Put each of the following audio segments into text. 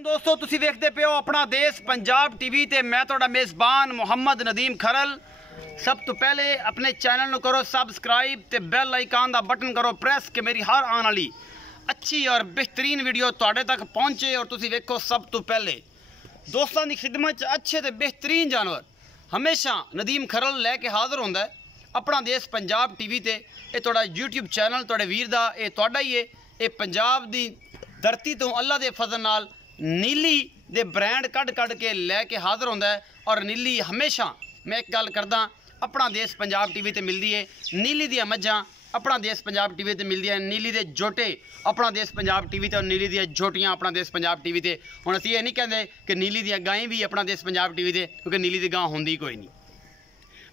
दोस्तों तुसी देखते पे हो अपना देश पंजाब टीवी ते मैं तुहाडा मेज़बान मुहम्मद नदीम खरल। सब तो पहले अपने चैनल को करो सब्सक्राइब ते बेल आइकन दा बटन करो प्रेस कि मेरी हर आने वाली अच्छी और बेहतरीन वीडियो तुहाडे तक पहुँचे और तुसी वेखो सब तो पहले। दोस्तों की खिदमत अच्छे ते बेहतरीन जानवर हमेशा नदीम खरल लैके हाजिर होंदा है अपना देश पंजाब टीवी ते। ये तुहाडा यूट्यूब चैनल तुहाडे वीर दा ये तुहाडा ही है। ये पंजाब दी धरती तो अल्लाह दे फजल नाल नीली दे ब्रांड कढ़ के लैके हाजिर होंदा है। और नीली हमेशा मैं एक गल करदा अपना देश पंजाब टीवी ते मिलदी है। नीली दियां मज्जां अपना देश पंजाब टीवी ते मिलदी है। नीली दे जोटे अपना देश पंजाब टीवी ते और नीली दियां जोटियां अपना देश पंजाब टीवी ते। हुण असीं ये नहीं कहंदे कि नीली दियां गायें भी अपना देश पंजाब टीवी ते, क्योंकि नीली दी गां होंदी कोई नहीं।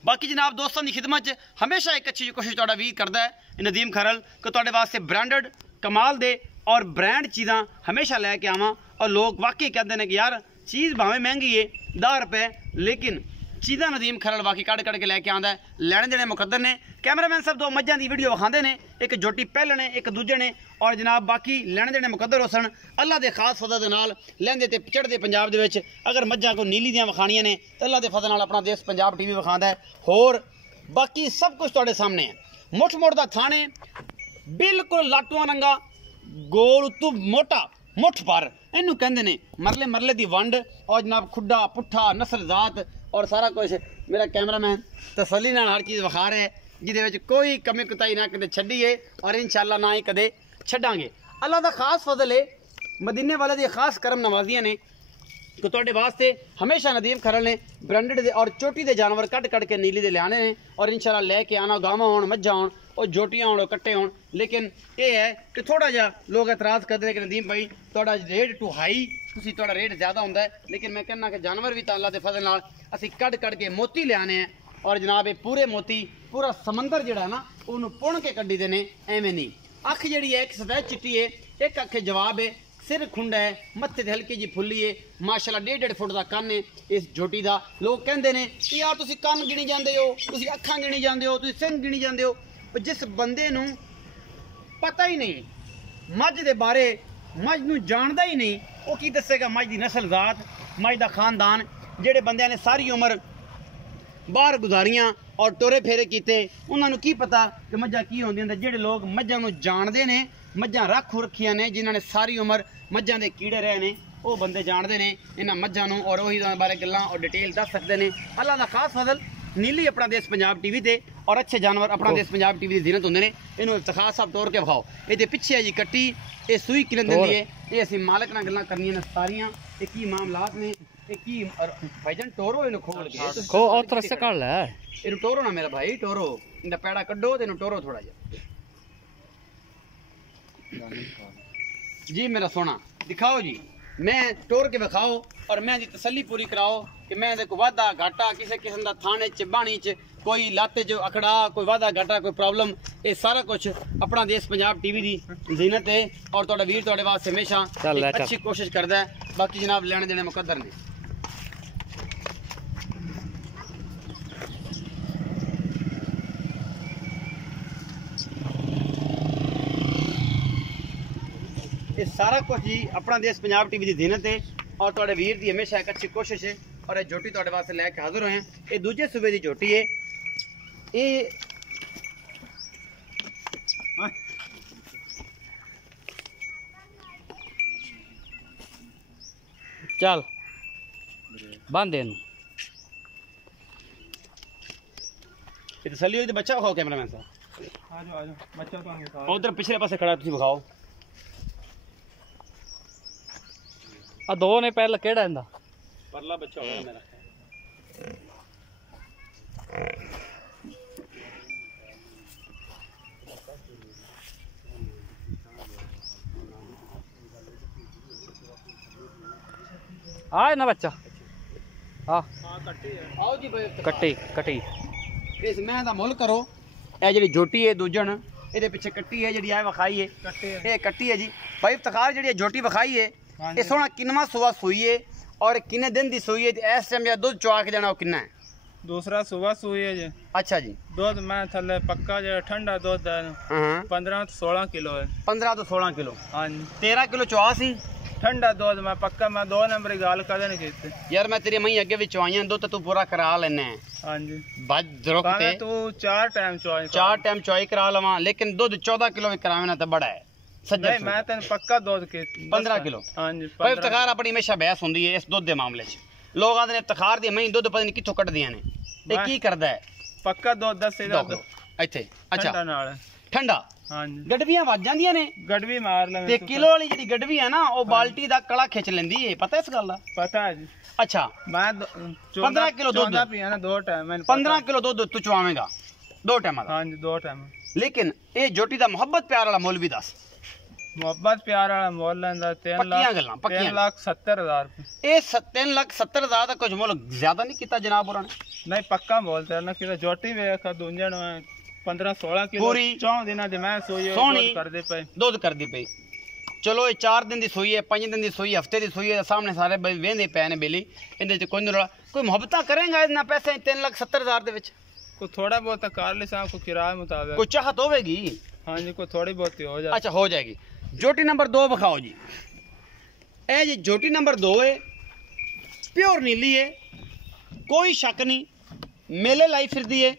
बाकी जनाब दोस्तों की खिदमत च हमेशा एक अच्छी कोशिश तुहाडा वीर करदा है नदीम खरल कि तुहाडे वास्ते ब्रांडेड कमाल दे और ब्रांड चीज़ां हमेशा लैके आवां। और लोग वाकई कहते हैं कि यार चीज़ भावें महंगी है 10 रुपए, लेकिन चीज़ां नदीम खरल वाकई कढ़ के लैके आंदा है। लैने देने मुकद्दर ने। कैमरामैन सब दो मज्जां दी वीडियो विखांदे ने, एक जोटी पहले ने एक दूजे ने। और जनाब बाकी लैने देने मुकद्दर हो सन अल्लाह के खास फजल दे नाल लैंदे ते चढ़दे पंजाब दे विच। अगर मज्जां को नीली दियां विखाणियां ने तो अल्लाह के फजल नाल अपना देश पंजाब टीवी विखांदा है। होर बाकी सब कुछ तुहाडे सामने है। मुठ दा थाने बिल्कुल लाटुआं रंगा गोल तू मोटा मुठ पर इनू कहते ने मरले मरले दी वंड। और जनाब खुड्डा पुट्ठा नस्ल जात और सारा कुछ मेरा कैमरामैन तसल्ली नाल हर चीज़ विखा रहा है, जिहदे कोई कमी कुताई ना कदे छड्डी है और इंशाअल्लाह ना ही कदे छड्डांगे। अल्लाह दा खास फजल है, मदीने वाले दी खास करम नवाजियां ने कि तुहाडे वास्ते हमेशा नदीम खरल ने ब्रांडेड दे और चोटी दे जानवर कट के नीली दे लियाने ने। और इंशाअल्लाह लैके आना गावां होण मज्जां होण और जोटियां होण कट्टे होण। लेकिन ये है कि थोड़ा जा लोग एतराज़ करते हैं कि नदीम भाई तुहाडा रेट टू हाई, तुसी तुहाडा रेट ज़्यादा होंदा है। लेकिन मैं कहना कि जानवर भी अल्लाह दे फजल नाल असीं कट के मोती लियाने हैं। और जनाब ये पूरे मोती पूरा समंदर जिहड़ा ना उन्होंने पुण के कड्डी देने एवें नहीं। अख जिहड़ी है एक सफेद चिट्टी है, एक अख जवाब है, सिर खुंडा है, मत्थे ते हल्की जी फुल्ली है, माशाल्लाह 1.5 फुट का कन्न है इस जोटी का। लोग कहते हैं कि यार तुसी कन्न गिनी जाते हो, तुसी अखां गिनी जाते हो, तुसी सिंह गिनी जाते हो। जिस बंदे नूं पता ही नहीं मझ दे बारे, मझ नूं जानदा ही नहीं, वो की दसेगा मझ दी नस्ल जात, मझ दा खानदान। जेडे बंदियां ने सारी उम्र बाहर गुजारियां और टोरे फेरे किए उन्होंने की पता कि मज्जां की होंदियां। जेडे लोग मज्जां नूं जानदे ने, मज्जां रख रखियां ने, जिन्होंने सारी उम्र मज्जां दे कीड़े रहे ने, वो बंदे जानते हैं इन्हां मज्जां नूं और उही बारे गल्लां और डिटेल दस सकते हैं। अल्लाह दा खास फजल नीली अपना देश पंजाब टीवी ते और अच्छे जानवर अपना देश पंजाब टीवी की जीनत होंगे ने। इन्हूं इफ्तिखार साहब तोड़ के विखाओ। ये पिछे है जी कट्टी, ये सूई किरण दिंदी है। ये असीं मालक नाल गल्लां करनियां ने सारियां, ये की मामलात ने, ये की भाईजान टोरो इन्हूं खोल के खो और तरह से कर ले इन्हूं टोरो ना मेरा भाई, टोरो इंदा पैड़ा कड्डो ते इन्हूं टोरो थोड़ा जिहा जी मेरा सोना दिखाओ जी। मैं टोर के विखाओ और मैं दी तसल्ली पूरी कराओ कि मैं दे कोई वादा घाटा किसी किस्म का थाने च बाणी च कोई लाते च अखड़ा कोई वादा घाटा कोई प्रॉब्लम, ये सारा कुछ अपना देश पंजाब टीवी की जीनत है। और तुहाडा वीर तुहाडे वास्ते हमेशा अच्छी कोशिश करदा है। बाकी जनाब लेने देने मुकद्दर ने। ये सारा कुछ जी अपना देश पंजाब टीवी की जीनत है। और तुहाडे वीर की हमेशा एक अच्छी कोशिश है। और ये जोटी तुहाडे वास्ते लैके हाजिर होए हैं। ये दूजे सूबे की जोटी है। ये चल बांध दे तसल्ली हुई तो बच्चा विखाओ कैमरामैन साहब। आ जाओ बच्चा तो उधर पिछले पासे खड़ा तुसीं विखाओ। आ दो ने पहला केड़ा इंदा परला बच्चा होगा मेरा। आए ना बच्चा हाँ आओ जी भाई कट्टी कट्टी इस मैं दा मुल करो। ए जेडी जोटी है दूजन ये पिछे कट्टी है जी विखाई है, ये कट्टी है जी भाई इफ्तिखार जी जोटी विखाई है। ये सोना किनवा सुबह सूई है और किन्ने दिन की सूई है। इस टाइम दूध चुआ के देना किन्ना है? दूसरा सुबह सूई है जी। अच्छा जी दूध मैं थले पक्का जो ठंडा दूध 15 तो 16 किलो है। 15 तो 16 किलो। हाँ जी 13 किलो चुआ सी ठंडा दूध मैं पक्का मैं 2 नंबर की गाल कदे नहीं कीती यार मैं तेरी मई अगे भी चवाइयां दुध तू पूरा करा लेना है हाँ जी बज दरुख ते तू 4 टाइम चवाई 4 टाइम चवाई करा लवा लेकिन दुध 14 किलो भी करावे ना तो बड़ा है सज्जन नहीं मैं तेन पक्का दूध कीती 15 किलो हाँ जी भाई इफ्तिखार अपनी हमेशा बहस होंदी है इस दुध के मामले च लोग आखदे ने इफ्तिखार दी मई दुध पता नहीं कित्थों कड्डदियां ने ये की करदा है पक्का दूध दस ਇੱਥੇ ਅੱਛਾ ठंडा नाल ਠੰਡਾ हाँ जी ਗੜਵੀਆਂ ਵੱਜ ਜਾਂਦੀਆਂ ਨੇ गड़वी मार ले ਤੇ ਕਿਲੋ ਵਾਲੀ ਜਿਹੜੀ ਗੜਵੀ ਹੈ ਨਾ ਉਹ ਬਾਲਟੀ ਦਾ ਕਲਾ ਖਿੱਚ ਲੈਂਦੀ ਏ ਪਤਾ ਇਸ ਗੱਲ ਦਾ पता है जी ਅੱਛਾ मैं 15 किलो दूध पिया ना 2 टाइम मैंने 15 किलो दुध तू चवावेਂਗਾ ਦੋ ਟਾਈਮਾਂ ਦਾ हाँ जी 2 टाइम ਲੇਕਿਨ ਇਹ ਜੋਟੀ ਦਾ ਮੁਹੱਬਤ ਪਿਆਰ ਵਾਲਾ ਮੁੱਲ ਵੀ ਦੱਸ मोहब्बत प्यार वाला मोल लेंदा 3 ਪੱਕੀਆਂ ਗੱਲਾਂ ਪੱਕੀਆਂ 3,70,000 रुपए ਇਹ 3,70,000 ਦਾ ਕੁਝ ਮੁੱਲ ਜ਼ਿਆਦਾ ਨਹੀਂ ਕੀਤਾ ਜਨਾਬ ਹੋਰਾਂ ਨੇ नहीं पक्का मोल तेरे ना कि जोटी वेख दूंजण में 15-16 किलो पूरी 4 दिना दे मैं सोई सोहनी कर दे पे ਦੁੱਧ ਕਰਦੀ ਪਈ ਚਲੋ ਇਹ 4 ਦਿਨ ਦੀ ਸੂਈ ਹੈ 5 ਦਿਨ ਦੀ ਸੂਈ ਹਫਤੇ ਦੀ ਸੂਈ ਹੈ ਸਾਹਮਣੇ ਸਾਰੇ ਵੇਂਦੇ ਪਏ ਨੇ ਬੇਲੀ ਇਹਦੇ ਚ ਕੋਈ ਨਹੀਂ ਰੌਲਾ ਕੋਈ ਮੁਹੱਬਤਾਂ ਕਰੇਗਾ ਇਹਨਾਂ ਪੈਸੇ 3,70,000 ਦੇ ਵਿੱਚ को थोड़ा बहुत कर ले सा को किराए मुताबिक ਕੋਈ ਚਾਹਤ ਹੋਵੇਗੀ हाँ जी को थोड़ी बहुत हो जाए अच्छा हो जाएगी जोटी नंबर 2 बखाओ जी ए जी जोटी नंबर 2 है प्योर नीली है कोई शक नहीं मेले लाई फिरदी है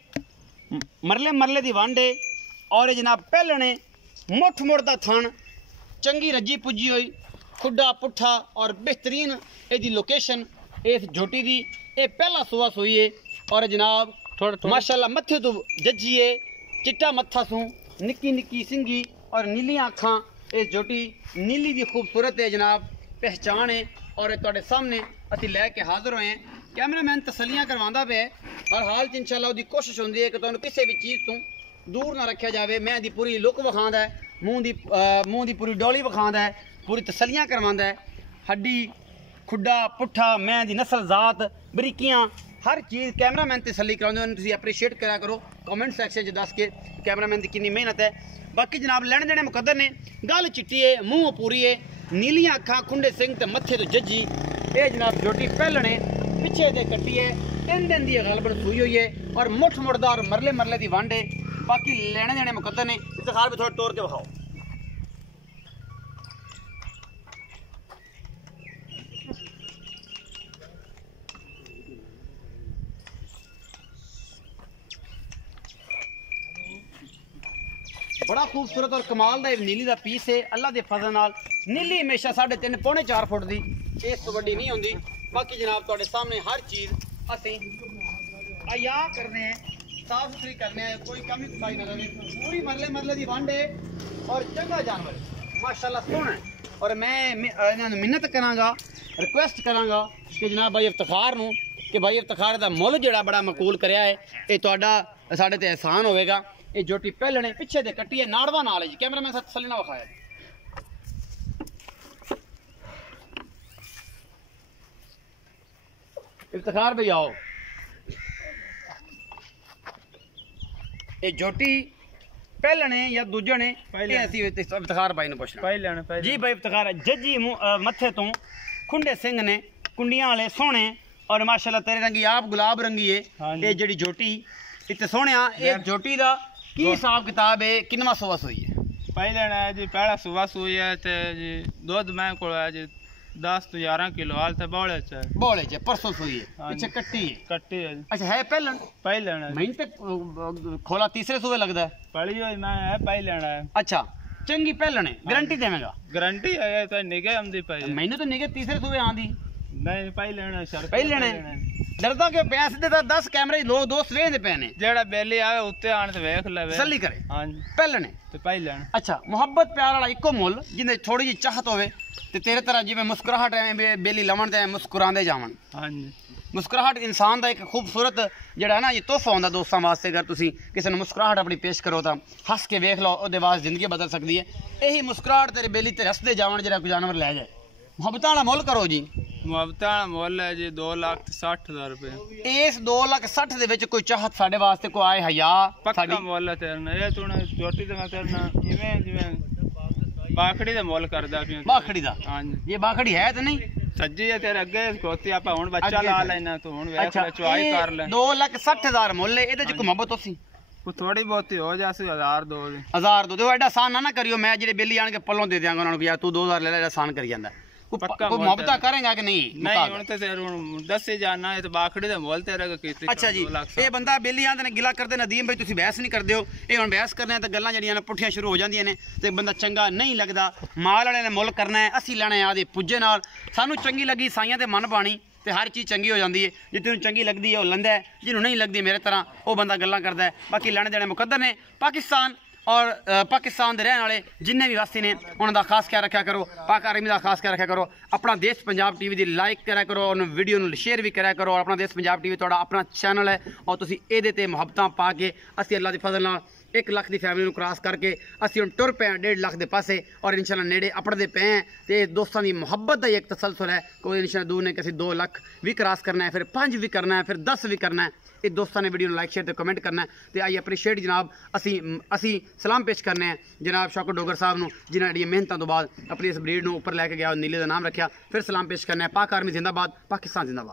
मरले मरले दी वंड है और जनाब पहलने मुठ मुड़दा थन चंगी रजी पुजी हुई खुडा पुट्ठा और बेहतरीन एदी लोकेशन इस जोटी दी ए पहला सुआ सोई है और जनाब थोड़ा माशाल्लाह मथे तो जज्जी है चिट्टा मत्था सू निक्की निक्की सिंगी और नीलियां अखां इस जोटी नीली दी खूबसूरत है जनाब पहचान है और तुहाडे सामने असीं लैके हाज़र होए हैं कैमरामैन तसलियां करवांदा पे हर हाल च इंशाअल्लाह उहदी कोशिश होंदी है कि तुहानूं किसी भी चीज़ तो दूर ना रखा जाए मैं दी पूरी लुक विखांदा है मूँह दी पूरी डोली विखांदा है पूरी तसलियां करवांदा है हड्डी खुडा पुट्ठा मैं दी नस्ल जात बरीकियां हर चीज़ कैमरामैन तसली कराउंदे अप्रीशिएट करा करो कमेंट सैक्शन च दस के कैमरामैन की कितनी मेहनत है बाकी जनाब लैने देने मुकद्दर ने गल चिट्टी है मूँह पूरी है नीलियां अखां खुंडे सिंह ते मत्थे तो जज्जी ये जनाब जोटी पहलने पिछे दे कट्टी है 3 दिन की गलबन सूई हुई है और मुठ मुड़दा और मरले मरले की वंड है बाकी लेने देने मुकद्दर ने इफ्तिखार भी थोड़ा तोड़ के विखाओ बड़ा खूबसूरत और कमाल का नीली का पीस है अल्लाह के फजल नाल नीली हमेशा 3.5 पौने 4 फुट की इस तो वड्डी नहीं होंदी बाकी जनाब तुहाडे सामने हर चीज़ असीं अया करने हैं साफ सुथरी करने हैं कोई कमी कोताही ना रहे पूरी मरले मरले की वंड है और चंगा जानवर माशाल्लाह सोहना है और मैं इन्हां नूं मिन्नत करांगा रिक्वेस्ट करांगा कि जनाब भाई इफ्तिखार नूं कि भाई इफ्तिखार का मुੱਲ जिहड़ा बड़ा मकबूल करिया है ये तुहाडा साडे ते एहसान होवेगा ये जोटी पहलने पिछे दे कट्टी है नाड़वा नाल है जी कैमरामैन साथ तसल्ली ना विखाया इफ्तिखार भी आओ ये जोटी पहलने या दूजने ऐसी इफ्तिखार भाई ने पूछना जी भाई इफ्तिखार जजी मथे तो खुंडे सिंह ने कुंडियां वाले सोहने और माशाल्लाह तेरे रंगी आप गुलाब रंगी है ये जड़ी जोटी इतने सोहने ये जोटी दा की हिसाब किताब है किनवा सुबह सोई है पहले है जी पहला सुबह सोई है ते जी दूध मैं को है जी 10 तो 11 किलो हाल ते बोले च परसों सोई है पीछे कट्टी है जी अच्छा है पहले महीने पे खोला तीसरे सुबह लगता है पड़ी हुई मैं है पहले है अच्छा चंगी पहलने गारंटी देवेगा गारंटी है तो निगे आंदी पई मैंने तो निगे तीसरे सुबह आंदी नहीं पहले शर्त पहले डरदा के पैसे दे 10 कैमरे लोग दोस्त वेंदे पे ने जेड़ा बेली आवे उत्ते आण ते वेख ले तसल्ली करे हां जी पहलने ते पहले अच्छा मोहब्बत प्यार वाला इको मुੱਲ जिंदे थोड़ी जी चाहत होवे ते तेरे तरह जिवें मुस्कुराहट एवें बेली लवण ते मुस्कुरांदे जावन हां जी मुस्कुराहट इंसान का एक खूबसूरत जड़ा है ना ये तोहफा होंदा दोस्तां वास्ते अगर तुसी किसी ने मुस्कुराहट अपनी पेश करो तो हस के वेख लो ओदे वास्ते जिंदगी बदल सकती है यही मुस्कुराहट तेरे बेली ते हसदे जावन जेड़ा कोई जानवर ले जाए मोहब्बतां वाला मुੱਲ करो जी मुहब्बतां वाला मुੱਲ है जी 2,60,000 रुपए इस 2,60,000 दे विच कोई चाहत साडे वास्ते कोई आए हया पक्का मुੱਲ है तेरे ये तू छोटी ते मैं तेरे इवें जिवें बाखड़ी दा मुੱਲ करदा पिया बाखड़ी दा हां जी ये बाखड़ी है ते नहीं सज्जी है तेरे अगे खोती आपा हुन बच्चा ला लेना तू हुन वेख ले चुआई कर ले 2,60,000 मुੱਲ ਇਹਦੇ ਚ ਕੋਈ ਮੁਹੱਬਤ ਹੋਸੀ को थोड़ी बहुत हो जासी 1,000 दो 1,000 दो एडा आसान ना करियो मैं जेडे बेली आन के पल्लों दे दियांगा उन्होंने यार तू 2,000 ले ले आसान करी जांदा पक्का ਮੁਹੱਬਤਾਂ ਕਰੇਗਾ कि नहीं? नहीं हुन ते फिर हुन दसे जाना है तो बाखड़ी दे मोल तेरे को कीती। अच्छा जी, ਇਹ ਬੰਦਾ ਬੇਲੀਆਂ ਦੇ ਨੇ ਗਿਲਾ ਕਰਦੇ ਨਦੀਮ ਭਾਈ ਤੁਸੀਂ ਬਹਿਸ ਨਹੀਂ ਕਰਦੇ ਹੋ। ਇਹ ਹੁਣ ਬਹਿਸ ਕਰਨੇ ਆ ਤਾਂ ਗੱਲਾਂ ਜਿਹੜੀਆਂ ਨੇ ਪੁੱਠੀਆਂ ਸ਼ੁਰੂ ਹੋ ਜਾਂਦੀਆਂ ਨੇ ਤੇ ਬੰਦਾ ਚੰਗਾ ਨਹੀਂ ਲੱਗਦਾ। ਮਾਲ ਵਾਲੇ ਨੇ ਮੁੱਲ ਕਰਨਾ ਹੈ, ਅਸੀਂ ਲੈਣਾ ਆਦੇ ਪੁੱਜੇ ਨਾਲ। ਸਾਨੂੰ ਚੰਗੀ ਲੱਗੀ ਸਾਈਆਂ ਤੇ ਮਨ ਬਾਣੀ ਤੇ ਹਰ ਚੀਜ਼ ਚੰਗੀ ਹੋ ਜਾਂਦੀ ਹੈ। ਜੇ ਤੈਨੂੰ ਚੰਗੀ ਲੱਗਦੀ ਹੈ ਉਹ ਲੈਂਦਾ ਹੈ, ਜਿਹਨੂੰ ਨਹੀਂ ਲੱਗਦੀ ਮੇਰੇ ਤਰ੍ਹਾਂ ਉਹ ਬੰਦਾ ਗੱਲਾਂ ਕਰਦਾ ਹੈ। ਬਾਕੀ ਲੈਣੇ ਦੇਣੇ ਮੁਕੱਦਰ ਨੇ। ਪਾਕਿਸਤਾਨ और पाकिस्तान के रहने वाले जिन्ने भी वासी ने उन्होंने का खास ख्याल रखा करो। पाक आर्मी का खास ख्याल रखा करो। अपना देश पंजाब टीवी की लाइक करा करो और वीडियो शेयर भी करा करो। और अपना देश पंजाब टीवी थोड़ा अपना चैनल है और तुम ये मुहब्बत पा के असी अल्लाह की फजल नाल 1 लाख की फैमिली क्रॉस करके असी हम टुर पे 1.5 लाख के पासे और इंशाल्लाह नेड़े अपड़ते पे हैं। तो दोस्तों की मुहब्बत का एक तसलसल है। कोई इंशाल्लाह दूर ने कि 2 लाख भी क्रॉस करना है, फिर 5 भी करना है, फिर 10 भी करना है। ये दोस्तों ने वीडियो लाइक शेयर तो कमेंट करना है। तो आई अप्रीशिएट जनाब असी सलाम पेश करने हैं जनाब शौकत डोगर साहब नूं जिन्होंने मेहनतों तो बाद अपनी इस ब्रीड नूं ऊपर लैके गया, नीले का नाम रखा। फिर सलाम पेश करना है। पाक आर्मी जिंदाबाद, पाकिस्तान जिंदाबाद।